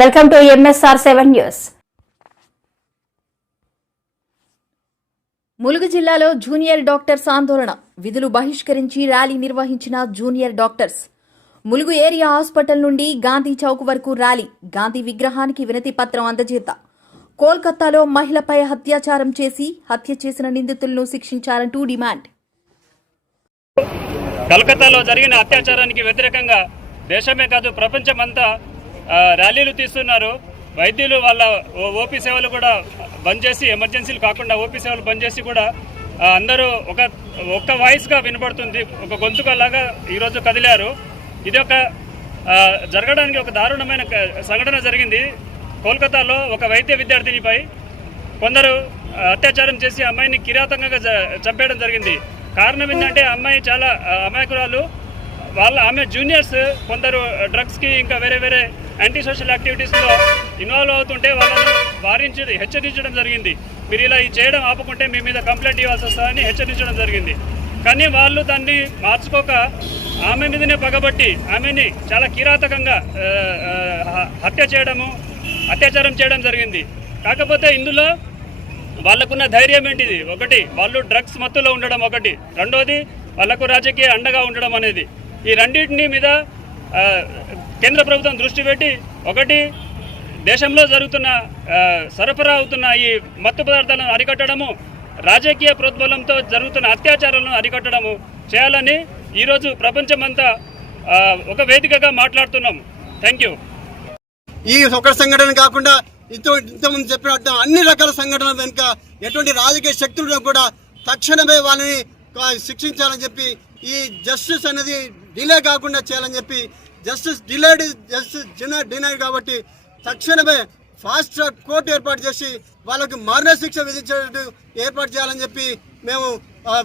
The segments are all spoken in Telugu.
Welcome to MSR7 news. Mulugu జిల్లాలో జూనియర్ డాక్టర్స్ ఆందోళన, విధులు బహిష్కరించి ర్యాలీ నిర్వహించిన junior doctors. Mulugu area hospital నుండి గాంధీ చౌక్ వరకు ర్యాలీ, గాంధీ విగ్రహానికి వినతి పత్రం అందజేత. కోల్కతాలో మహిళపై అత్యాచారం చేసి హత్య చేసిన నిందితులను శిక్షించాలంటూ డిమాండ్. కలకత్తాలో జరిగిన అత్యాచారానికి వ్యతిరేకంగా దేశమే కాదు ప్రపంచమంతా ర్యాలీలు తీస్తున్నారు. వైద్యులు వాళ్ళ ఓపీ సేవలు కూడా బంద్ చేసి, ఎమర్జెన్సీలు కాకుండా ఓపీ సేవలు బంద్ చేసి కూడా అందరూ ఒక్క వాయిస్గా వినపడుతుంది, ఒక గొంతుకలాగా ఈరోజు కదిలారు. ఇది జరగడానికి ఒక దారుణమైన సంఘటన జరిగింది. కోల్కతాలో ఒక వైద్య విద్యార్థినిపై కొందరు అత్యాచారం చేసి అమ్మాయిని కిరాతకంగా చంపేయడం జరిగింది. కారణం ఏంటంటే అమ్మాయి చాలా అమాయకురాలు. ఆమె జూనియర్స్ కొందరు డ్రగ్స్కి ఇంకా వేరే వేరే యాంటీ సోషల్ యాక్టివిటీస్లో ఇన్వాల్వ్ అవుతుంటే వాళ్ళను హెచ్చరించడం జరిగింది. మీరు ఇలా చేయడం ఆపుకుంటే మీ మీద కంప్లైంట్ ఇవ్వాల్సి వస్తుందని హెచ్చరించడం జరిగింది. కానీ వాళ్ళు దాన్ని మార్చుకోక ఆమె మీదనే పగబట్టి ఆమెని చాలా కిరాతకంగా అత్యాచారం చేయడం జరిగింది. కాకపోతే ఇందులో వాళ్ళకున్న ధైర్యం ఏంటిది? ఒకటి, వాళ్ళు డ్రగ్స్ మత్తులో ఉండడం, ఒకటి. రెండోది, వాళ్ళకు రాజకీయ అండగా ఉండడం అనేది. ఈ రెండింటిని మీద కేంద్ర ప్రభుత్వం దృష్టి పెట్టి, ఒకటి, దేశంలో జరుగుతున్న సరఫరా అవుతున్న ఈ మత్తు పదార్థాలను అరికట్టడము, రాజకీయ ప్రోద్బలంతో జరుగుతున్న అత్యాచారాలను అరికట్టడము చేయాలని ఈరోజు ప్రపంచమంతా ఒక వేదికగా మాట్లాడుతున్నాము. Thank you. ఈ ఒక సంఘటన కాకుండా ఇంతకుముందు చెప్పినట్టు అన్ని రకాల సంఘటనల వెనుక ఎటువంటి రాజకీయ శక్తులను కూడా తక్షణమే వాళ్ళని శిక్షించాలని చెప్పి, ఈ జస్టిస్ అనేది డిలే కాకుండా చేయాలని చెప్పి, జస్టిస్ డినైడ్ కాబట్టి తక్షణమే ఫాస్ట్ ట్రాక్ కోర్టు ఏర్పాటు చేసి వాళ్ళకి మరణశిక్ష విధించేటట్టు ఏర్పాటు చేయాలని చెప్పి మేము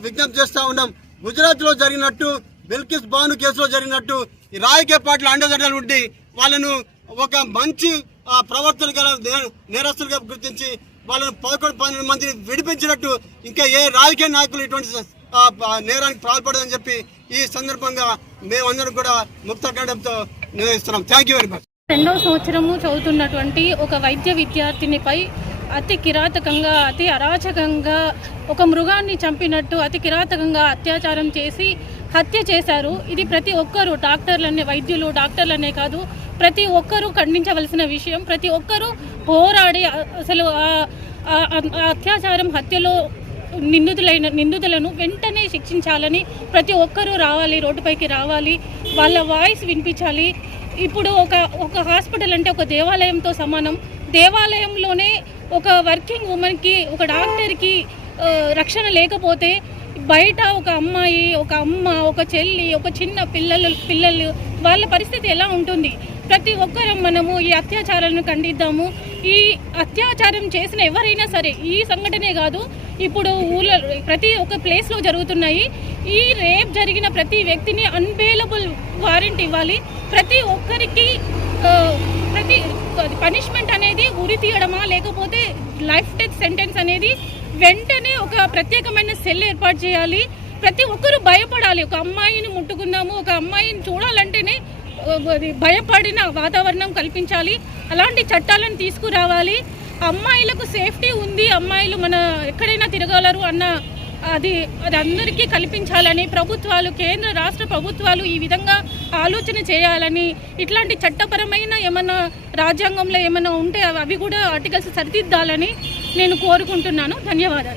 విజ్ఞప్తి చేస్తూ ఉన్నాం. గుజరాత్లో జరిగినట్టు, బిల్కిస్ బాను కేసులో జరిగినట్టు ఈ రాజకీయ పార్టీల అండదండలు ఉండి వాళ్ళను ఒక మంచి ప్రవర్తన గల నేరస్తులుగా గుర్తించి వాళ్ళను 11-12 మందిని విడిపించినట్టు ఇంకా ఏ రాజకీయ నాయకులు ఇటువంటి నేరానికి పాల్పడదని చెప్పి ఈ సందర్భంగా మేమందరం కూడా ముక్తకంఠంతో నిర్వహిస్తున్నాం. Thank you very much. 2వ సంవత్సరము చదువుతున్నటువంటి ఒక వైద్య విద్యార్థినిపై అతి కిరాతకంగా, అతి అరాచకంగా, ఒక మృగాన్ని చంపినట్టు అతి కిరాతకంగా అత్యాచారం చేసి హత్య చేశారు. ఇది ప్రతి ఒక్కరూ, వైద్యులు డాక్టర్లనే కాదు, ప్రతి ఒక్కరూ ఖండించవలసిన విషయం. ప్రతి ఒక్కరూ పోరాడి అసలు అత్యాచారం, హత్యలో నిందితులను వెంటనే శిక్షించాలని ప్రతి ఒక్కరూ రావాలి, రోడ్డుపైకి రావాలి, వాళ్ళ వాయిస్ వినిపించాలి. ఇప్పుడు ఒక హాస్పిటల్ అంటే ఒక దేవాలయంతో సమానం. దేవాలయంలోనే ఒక వర్కింగ్ ఉమెన్కి, ఒక డాక్టర్కి రక్షణ లేకపోతే బయట ఒక అమ్మాయి, ఒక అమ్మ, ఒక చెల్లి, ఒక చిన్న పిల్లలు వాళ్ళ పరిస్థితి ఎలా ఉంటుంది? ప్రతి ఒక్కరం మనము ఈ అత్యాచారాలను ఖండిద్దాము. ఈ అత్యాచారం చేసిన ఎవరైనా సరే, ఈ సంఘటనే కాదు, ఇప్పుడు ఊళ్ళో ప్రతి ఒక్క ప్లేస్లో జరుగుతున్నాయి. ఈ రేప్ జరిగిన ప్రతి వ్యక్తిని అన్బెయిలబుల్ వారెంట్ ఇవ్వాలి. ప్రతి ఒక్కరికి ప్రతి పనిష్మెంట్ అనేది ఉరి తీయడమా, లేకపోతే లైఫ్ డెత్ సెంటెన్స్ అనేది వెంటనే ఒక ప్రత్యేకమైన సెల్ ఏర్పాటు చేయాలి. ప్రతి ఒక్కరూ భయపడాలి. ఒక అమ్మాయిని ముట్టుకున్నాము, ఒక అమ్మాయిని చూడాలంటేనే భయపడిన వాతావరణం కల్పించాలి. అలాంటి చట్టాలను తీసుకురావాలి. అమ్మాయిలకు సేఫ్టీ ఉంది, అమ్మాయిలు ఎక్కడైనా తిరగలరు అన్న అది అందరికీ కల్పించాలని ప్రభుత్వాలు, కేంద్ర రాష్ట్ర ప్రభుత్వాలు ఈ విధంగా ఆలోచన చేయాలని, ఇట్లాంటి చట్టపరమైన ఏమన్నా రాజ్యాంగంలో ఏమైనా ఉంటే అవి కూడా ఆర్టికల్స్ సరిదిద్దాలని నేను కోరుకుంటున్నాను. ధన్యవాదాలు.